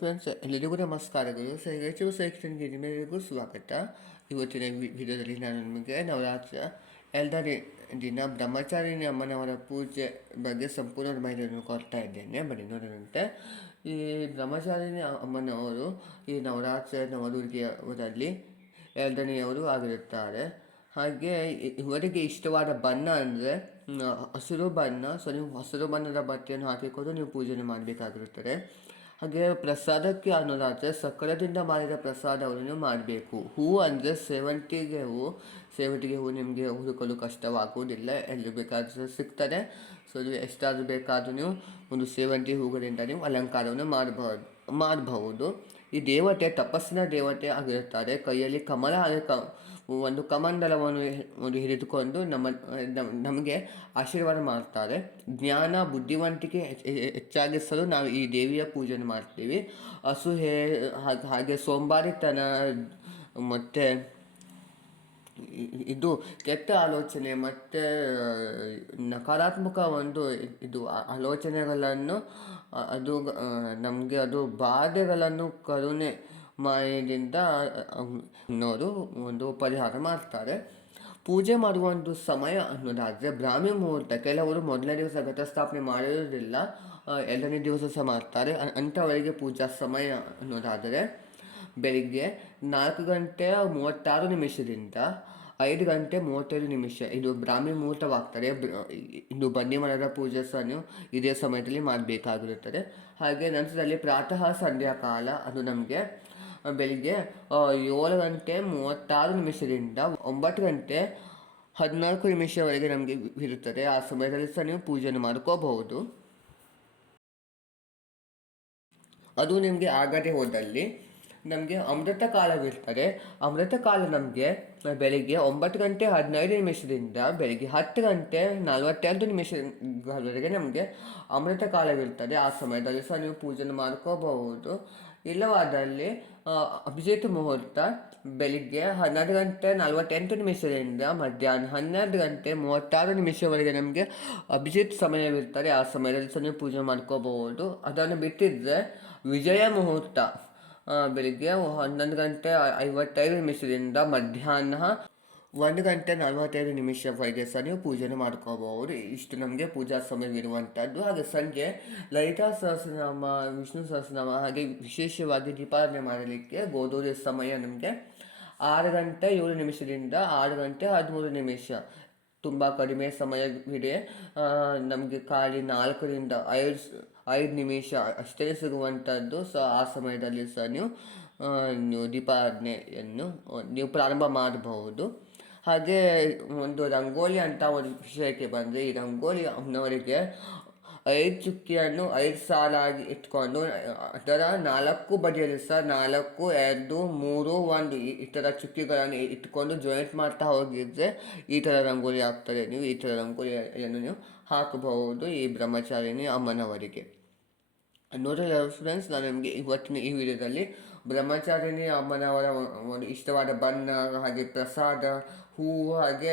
Friends, ಎಲ್ಲರಿಗೂ ನಮಸ್ಕಾರಗಳು. ಸೈಕ್ಷನ್ಗೆ ನಿಮಗೆಲ್ಲರಿಗೂ ಸ್ವಾಗತ. ಇವತ್ತಿನ ವಿಡಿಯೋದಲ್ಲಿ ನಾನು ನಿಮಗೆ ನವರಾತ್ರಿ ಎರಡನೇ ದಿನ ಬ್ರಹ್ಮಚಾರಿಣಿ ಅಮ್ಮನವರ ಪೂಜೆ ಬಗ್ಗೆ ಸಂಪೂರ್ಣ ಮಾಹಿತಿಯನ್ನು ಕೊಡ್ತಾ ಇದ್ದೇನೆ. ಬನ್ನಿ ನೋಡೋಣಂತೆ. ಈ ಬ್ರಹ್ಮಚಾರಿಣಿ ಅಮ್ಮನವರು ಈ ನವರಾತ್ರಿ ನವದುರ್ಗಿಯವರಲ್ಲಿ ಎರಡನೆಯವರು ಆಗಿರುತ್ತಾರೆ. ಹಾಗೆ ಇವರಿಗೆ ಇಷ್ಟವಾದ ಬಣ್ಣ ಅಂದರೆ ಹಸಿರು ಬಣ್ಣ. ಸೊ ನೀವು ಹಸಿರು ಬಣ್ಣದ ಬಟ್ಟೆಯನ್ನು ಹಾಕಿಕೊಂಡು ನೀವು ಪೂಜೆಯನ್ನು ಮಾಡಬೇಕಾಗಿರುತ್ತದೆ. ಹಾಗೆ ಪ್ರಸಾದಕ್ಕೆ ಅನ್ನೋದಾದರೆ ಸಕ್ಕರೆದಿಂದ ಮಾಡಿದ ಪ್ರಸಾದವನ್ನು ಮಾಡಬೇಕು. ಹೂವು ಅಂದರೆ ಸೇವಂತಿಗೆ ಹೂವು ನಿಮಗೆ ಹುಡುಕಲು ಕಷ್ಟವಾಗುವುದಿಲ್ಲ, ಎಲ್ಲಿ ಬೇಕಾದರೂ ಸಿಗ್ತದೆ. ಸೊ ನೀವು ಎಷ್ಟಾದರೂ ಬೇಕಾದರೂ ನೀವು ಒಂದು ಸೇವಂತಿಗೆ ಹೂಗಳಿಂದ ನೀವು ಅಲಂಕಾರವನ್ನು ಮಾಡಬಹುದು. ಈ ದೇವತೆ ತಪಸ್ಸಿನ ದೇವತೆ ಆಗಿರುತ್ತಾರೆ. ಕೈಯಲ್ಲಿ ಕಮಲ ಒಂದು ಕಮಂಡಲವನ್ನು ಹಿಡಿದುಕೊಂಡು ನಮಗೆ ಆಶೀರ್ವಾದ ಮಾಡ್ತಾರೆ. ಜ್ಞಾನ ಬುದ್ಧಿವಂತಿಕೆ ಹೆಚ್ಚಾಗಿಸಲು ನಾವು ಈ ದೇವಿಯ ಪೂಜೆಯನ್ನು ಮಾಡ್ತೀವಿ. ಅಸೂಹೆ ಹಾಗೆ ಸೋಂಬಾರಿತನ ಮತ್ತು ಇದು ಕೆಟ್ಟ ಆಲೋಚನೆ ಮತ್ತು ನಕಾರಾತ್ಮಕ ಇದು ಆಲೋಚನೆಗಳನ್ನು ಅದು ಬಾಧೆಗಳನ್ನು ಕರುಣೆ ಮಾಯದಿಂದ ಒಂದು ಪರಿಹಾರ ಮಾಡ್ತಾರೆ. ಪೂಜೆ ಮಾಡುವ ಒಂದು ಸಮಯ ಅನ್ನೋದಾದರೆ ಬ್ರಾಹ್ಮಿ ಮುಹೂರ್ತ. ಕೆಲವರು ಮೊದಲನೇ ದಿವಸ ಘಟಸ್ಥಾಪನೆ ಮಾಡಿರೋದಿಲ್ಲ, ಎರಡನೇ ದಿವಸ ಸಹ ಮಾಡ್ತಾರೆ. ಅಂಥವರಿಗೆ ಪೂಜಾ ಸಮಯ ಅನ್ನೋದಾದರೆ ಬೆಳಿಗ್ಗೆ 4:36 5 ಗಂಟೆ 35 ನಿಮಿಷ ಇದು ಬ್ರಾಹ್ಮಿ ಮುಹೂರ್ತವಾಗ್ತದೆ. ಇದು ಬನ್ನಿ ಮರದ ಪೂಜೆ ಸಹ ನೀವು ಇದೇ ಸಮಯದಲ್ಲಿ ಮಾಡಬೇಕಾಗಿರುತ್ತದೆ. ಹಾಗೆ ನಂತರದಲ್ಲಿ ಪ್ರಾತಃ ಸಂಧ್ಯಾಕಾಲ, ಅದು ನಮಗೆ ಬೆಳಿಗ್ಗೆ 7:36 9:14 ನಮಗೆ ಇರುತ್ತದೆ. ಆ ಸಮಯದಲ್ಲಿ ಸಹ ನೀವು ಪೂಜೆಯನ್ನು ಮಾಡ್ಕೋಬಹುದು. ಅದು ನಿಮಗೆ ಆಗದೆ ಹೋದಲ್ಲಿ ನಮಗೆ ಅಮೃತ ಕಾಲವಿರ್ತದೆ. ಅಮೃತ ಕಾಲ ನಮಗೆ ಬೆಳಿಗ್ಗೆ 9:15 ಬೆಳಿಗ್ಗೆ 10:42 ನಮಗೆ ಅಮೃತ ಕಾಲವಿರ್ತದೆ. ಆ ಸಮಯದಲ್ಲಿ ಸಹ ನೀವು ಪೂಜೆಯನ್ನು ಮಾಡ್ಕೋಬಹುದು. ಇಲ್ಲವಾದಲ್ಲಿ ಅಭಿಜಿತ್ ಮುಹೂರ್ತ ಬೆಳಿಗ್ಗೆ 12:48 ಮಧ್ಯಾಹ್ನ 12:36 ನಮಗೆ ಅಭಿಜಿತ್ ಸಮಯವಿರ್ತದೆ. ಆ ಸಮಯದಲ್ಲಿ ಸಹ ನೀವು ಪೂಜೆ ಮಾಡ್ಕೋಬಹುದು. ಅದನ್ನು ಬಿಟ್ಟಿದ್ದರೆ ವಿಜಯ ಮುಹೂರ್ತ ಬೆಳಿಗ್ಗೆ 11:55 ಮಧ್ಯಾಹ್ನ 1:45 ಸಹ ನೀವು ಪೂಜೆಯನ್ನು ಮಾಡ್ಕೋಬಹುದು. ಇಷ್ಟು ನಮಗೆ ಪೂಜಾ ಸಮಯವಿರುವಂಥದ್ದು. ಹಾಗೆ ಸಂಜೆ ಲಲಿತಾ ಸಹಸ್ರನಾಮ, ವಿಷ್ಣು ಸಹಸ್ರನಾಮ ಹಾಗೆ ವಿಶೇಷವಾಗಿ ದೀಪಾರಾಧನೆ ಮಾಡಲಿಕ್ಕೆ ಗೋಧೂಳಿ ಸಮಯ ನಮಗೆ 6:07 6:13 ತುಂಬ ಕಡಿಮೆ ಸಮಯವಿದೆ. ನಮಗೆ ಖಾಲಿ 4-5 ನಿಮಿಷ ಅಷ್ಟೇ ಸಿಗುವಂಥದ್ದು. ಸೊ ಆ ಸಮಯದಲ್ಲಿ ಸಹ ನೀವು ದೀಪಾರಾಧನೆಯನ್ನು ನೀವು ಪ್ರಾರಂಭ ಮಾಡಬಹುದು. ಹಾಗೆ ಒಂದು ರಂಗೋಲಿ ಅಂತ ಒಂದು ವಿಷಯಕ್ಕೆ ಬಂದರೆ, ಈ ರಂಗೋಲಿ ಅಮ್ಮನವರಿಗೆ 5 ಚುಕ್ಕಿಯನ್ನು 5 ಸಾಲಾಗಿ ಇಟ್ಕೊಂಡು ಅದರ 4 ಬದಿಯಲ್ಲಿ ಸಹ 4, 2, 3, 1 ಈ ಥರ ಚುಕ್ಕಿಗಳನ್ನು ಇಟ್ಕೊಂಡು ಜಾಯಿಂಟ್ ಮಾಡ್ತಾ ಹೋಗಿದ್ರೆ ಈ ಥರ ರಂಗೋಲಿ ಆಗ್ತದೆ. ನೀವು ಈ ಥರ ರಂಗೋಲಿಯನ್ನು ನೀವು ಹಾಕಬಹುದು ಈ ಬ್ರಹ್ಮಚಾರಿಣಿ ಅಮ್ಮನವರಿಗೆ. ನೋಡಲ್ಲ ಫ್ರೆಂಡ್ಸ್, ನಾನು ನಿಮಗೆ ಇವತ್ತಿನ ಈ ವಿಡಿಯೋದಲ್ಲಿ ಬ್ರಹ್ಮಚಾರಿಣಿ ಅಮ್ಮನವರ ಒಂದು ಇಷ್ಟವಾದ ಬಣ್ಣ, ಹಾಗೆ ಪ್ರಸಾದ, ಹೂವು, ಹಾಗೆ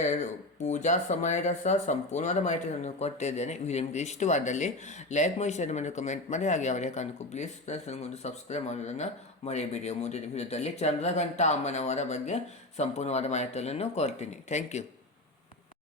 ಪೂಜಾ ಸಮಯದ ಸಹ ಸಂಪೂರ್ಣವಾದ ಮಾಹಿತಿಯನ್ನು ಕೊಟ್ಟಿದ್ದೇನೆ. ವಿಡಿಯೋ ನಿಮಗೆ ಇಷ್ಟವಾದಲ್ಲಿ ಲೈಕ್ ಮಾಡಿ, ಶೇರ್ ಮಾಡಿ, ಕಮೆಂಟ್ ಮಾಡಿ. ಹಾಗೆ ಅವರೇ ಕಾಣಕು ಪ್ಲೀಸ್ ಫ್ರೆಂಡ್ಸ್ ನನಗೊಂದು ಸಬ್ಸ್ಕ್ರೈಬ್ ಮಾಡೋದನ್ನು ಮರೆಯಬೇಡಿ. ಮುಂದಿನ ವಿಡಿಯೋದಲ್ಲಿ ಚಂದ್ರಘಂಟ ಅಮ್ಮನವರ ಬಗ್ಗೆ ಸಂಪೂರ್ಣವಾದ ಮಾಹಿತಿಯನ್ನು ಕೊಡ್ತೀನಿ. Thank you.